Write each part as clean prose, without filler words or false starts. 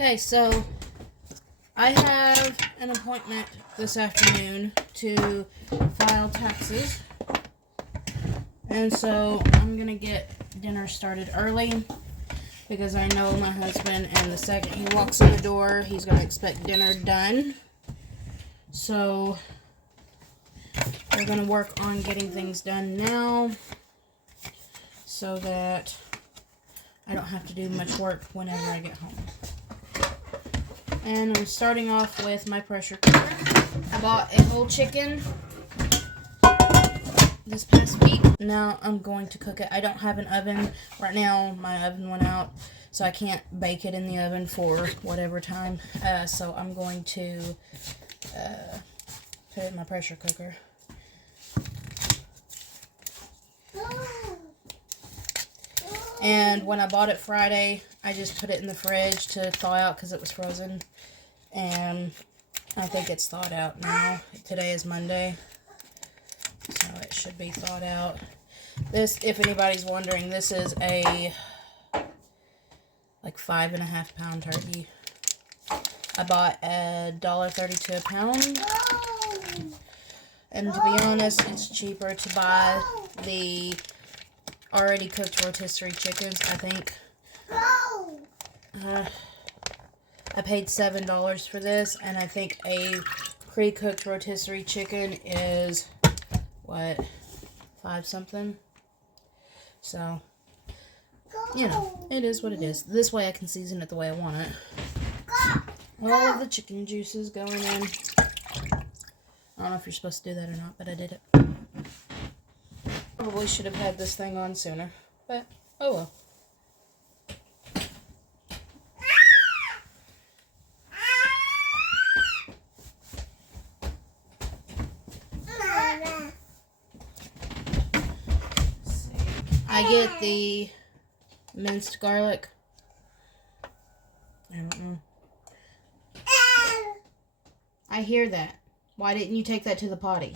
Okay, so I have an appointment this afternoon to file taxes. And so I'm going to get dinner started early because I know my husband, and the second he walks in the door, he's going to expect dinner done. So we're going to work on getting things done now so that I don't have to do much work whenever I get home. And I'm starting off with my pressure cooker. I bought a whole chicken this past week. Now I'm going to cook it. I don't have an oven right now. My oven went out, so I can't bake it in the oven for whatever time. So I'm going to put it in my pressure cooker. And when I bought it Friday, I just put it in the fridge to thaw out because it was frozen. And I think it's thawed out now. Today is Monday, so it should be thawed out. This, if anybody's wondering, this is a like 5.5 pound turkey. I bought $1.32 a pound. And to be honest, it's cheaper to buy the already cooked rotisserie chickens. I think I paid $7 for this, and I think a pre-cooked rotisserie chicken is what, $5 something. So you know, it is what it is. This way I can season it the way I want it. All of the chicken juices going in. I don't know if you're supposed to do that or not, but I did it. Probably should have had this thing on sooner, but oh well. I get the minced garlic. I don't know. I hear that. Why didn't you take that to the potty?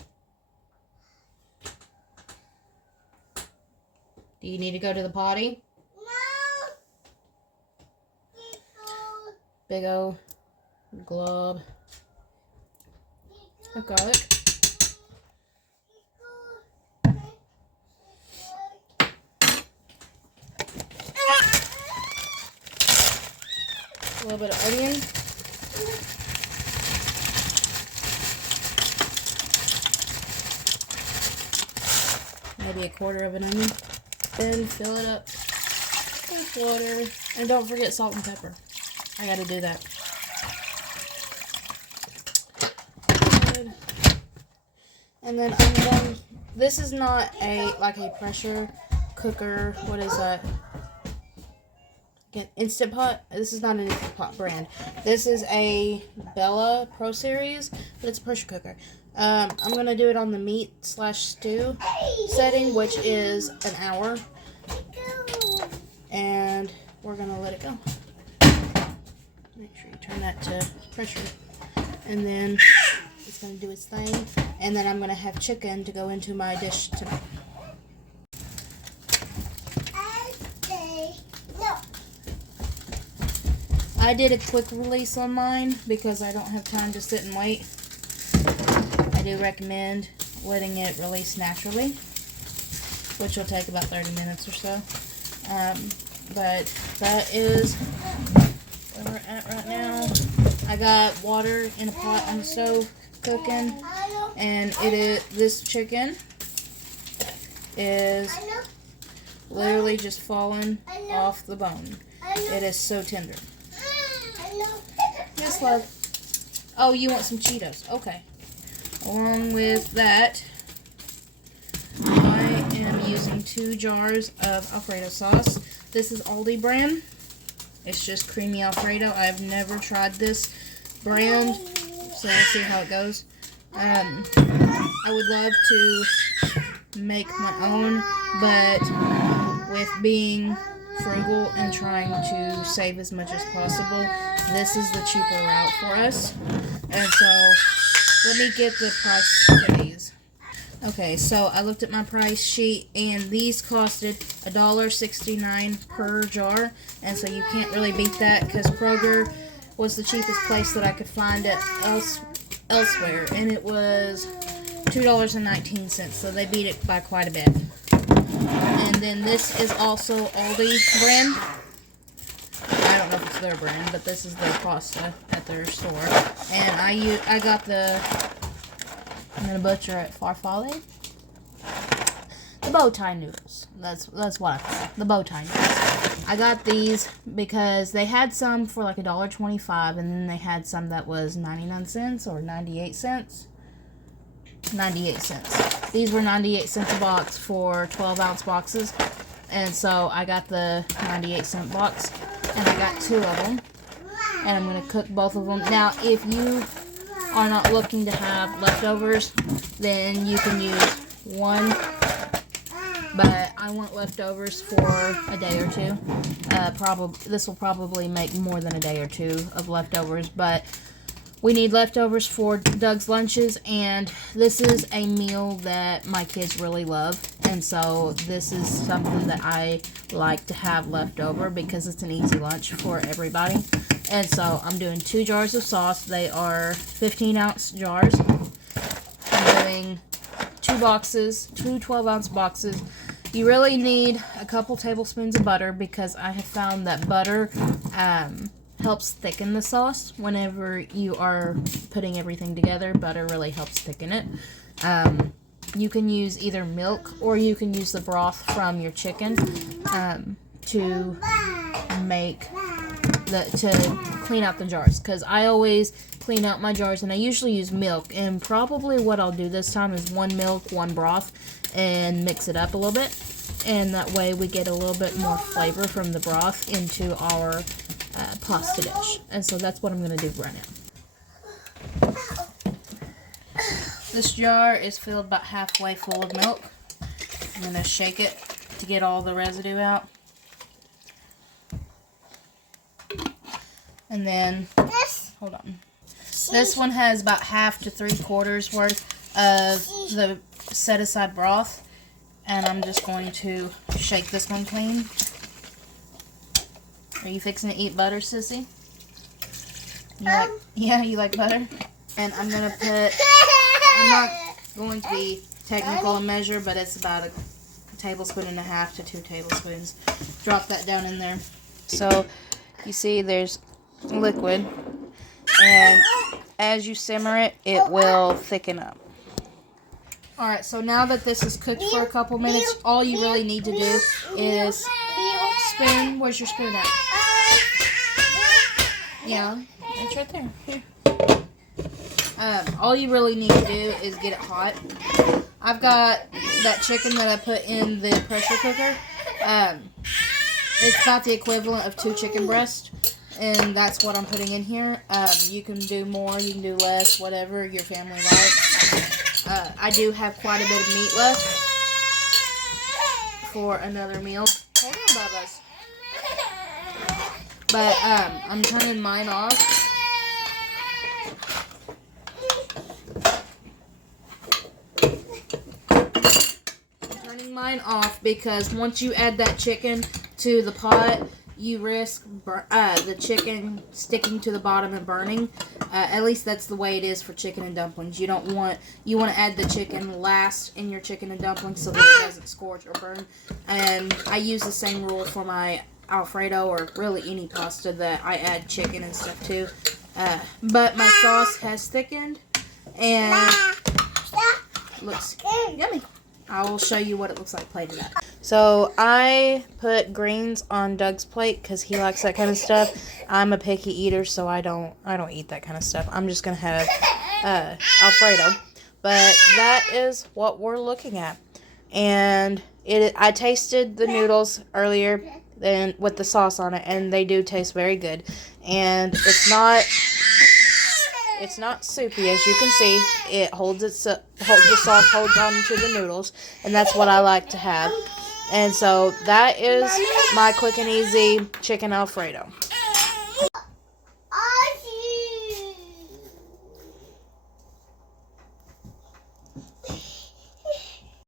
Do you need to go to the potty? No. Big old glob of garlic. A little bit of onion. Maybe a quarter of an onion. Then fill it up with water. And don't forget salt and pepper. I gotta do that. Good. And then I'm going, this is not a pressure cooker. What is that? Again, Instant Pot. This is not an Instant Pot brand. This is a Bella Pro Series, but it's a pressure cooker. I'm going to do it on the meat/stew setting, which is an hour. And we're going to let it go. Make sure you turn that to pressure. And then it's going to do its thing. And then I'm going to have chicken to go into my dish tonight. I did a quick release on mine because I don't have time to sit and wait. I do recommend letting it release naturally, which will take about 30 minutes or so. But that is where we're at right now. I got water in a pot on the stove cooking, and this chicken is literally just falling off the bone. It is so tender. Yes, love. Oh, you want some Cheetos? Okay. Along with that, I am using 2 jars of Alfredo sauce. This is Aldi brand. It's just creamy Alfredo. I've never tried this brand, so we'll see how it goes. I would love to make my own, but with being frugal and trying to save as much as possible, this is the cheaper route for us. And so let me get the price for these. Okay, so I looked at my price sheet, and these costed $1.69 per jar, and so you can't really beat that because Kroger was the cheapest place that I could find it elsewhere, and it was $2.19, so they beat it by quite a bit. And then this is also Aldi brand. I don't know if it's their brand, but this is their pasta at their store. And I got the, I'm gonna butcher it, farfalle. The bow tie noodles. That's what I call it. The bow tie noodles. I got these because they had some for like $1.25, and then they had some that was 99 cents or 98 cents. 98 cents. These were 98 cents a box for 12-ounce boxes. And so I got the 98-cent box, and I got 2 of them. And I'm going to cook both of them. Now, if you are not looking to have leftovers, then you can use one. But I want leftovers for a day or two. This will probably make more than a day or two of leftovers, but we need leftovers for Doug's lunches, and this is a meal that my kids really love, and so this is something that I like to have left over because it's an easy lunch for everybody. And so I'm doing 2 jars of sauce. They are 15-ounce jars. I'm doing 2 boxes, 2 12-ounce boxes. You really need a couple tablespoons of butter because I have found that butter helps thicken the sauce. Whenever you are putting everything together, butter really helps thicken it. You can use either milk or you can use the broth from your chicken to clean out the jars, because I always clean out my jars and I usually use milk, and probably what I'll do this time is 1 milk, 1 broth, and mix it up a little bit, and that way we get a little bit more flavor from the broth into our pasta dish. And so that's what I'm going to do right now. This jar is filled about halfway full of milk. I'm going to shake it to get all the residue out. And then, hold on. This one has about half to 3/4 worth of the set aside broth. And I'm just going to shake this one clean. Are you fixing to eat butter, sissy? You like butter? And I'm going to put, I'm not going to be technical in measure, but it's about 1.5 tablespoons to 2 tablespoons. Drop that down in there. So, you see there's liquid, and as you simmer it, it will thicken up. Alright, so now that this is cooked for a couple minutes, all you really need to do is spoon. Where's your spoon at? Yeah, it's right there. Here. All you really need to do is get it hot. I've got that chicken that I put in the pressure cooker. It's about the equivalent of 2 chicken breasts, and that's what I'm putting in here. You can do more, you can do less, whatever your family likes. I do have quite a bit of meat left for another meal. Hold on, Bubba's. But I'm turning mine off. Mine off because once you add that chicken to the pot, you risk the chicken sticking to the bottom and burning. At least that's the way it is for chicken and dumplings. You want to add the chicken last in your chicken and dumplings so that it doesn't scorch or burn. And I use the same rule for my Alfredo, or really any pasta that I add chicken and stuff to. But my sauce has thickened and looks yummy. I will show you what it looks like plated up. So I put greens on Doug's plate because he likes that kind of stuff. I'm a picky eater, so I don't eat that kind of stuff. I'm just gonna have Alfredo. But that is what we're looking at. And I tasted the noodles earlier and with the sauce on it, and they do taste very good. And it's not soupy, as you can see. It holds the sauce holds on to the noodles, and that's what I like to have. And so that is my quick and easy chicken Alfredo.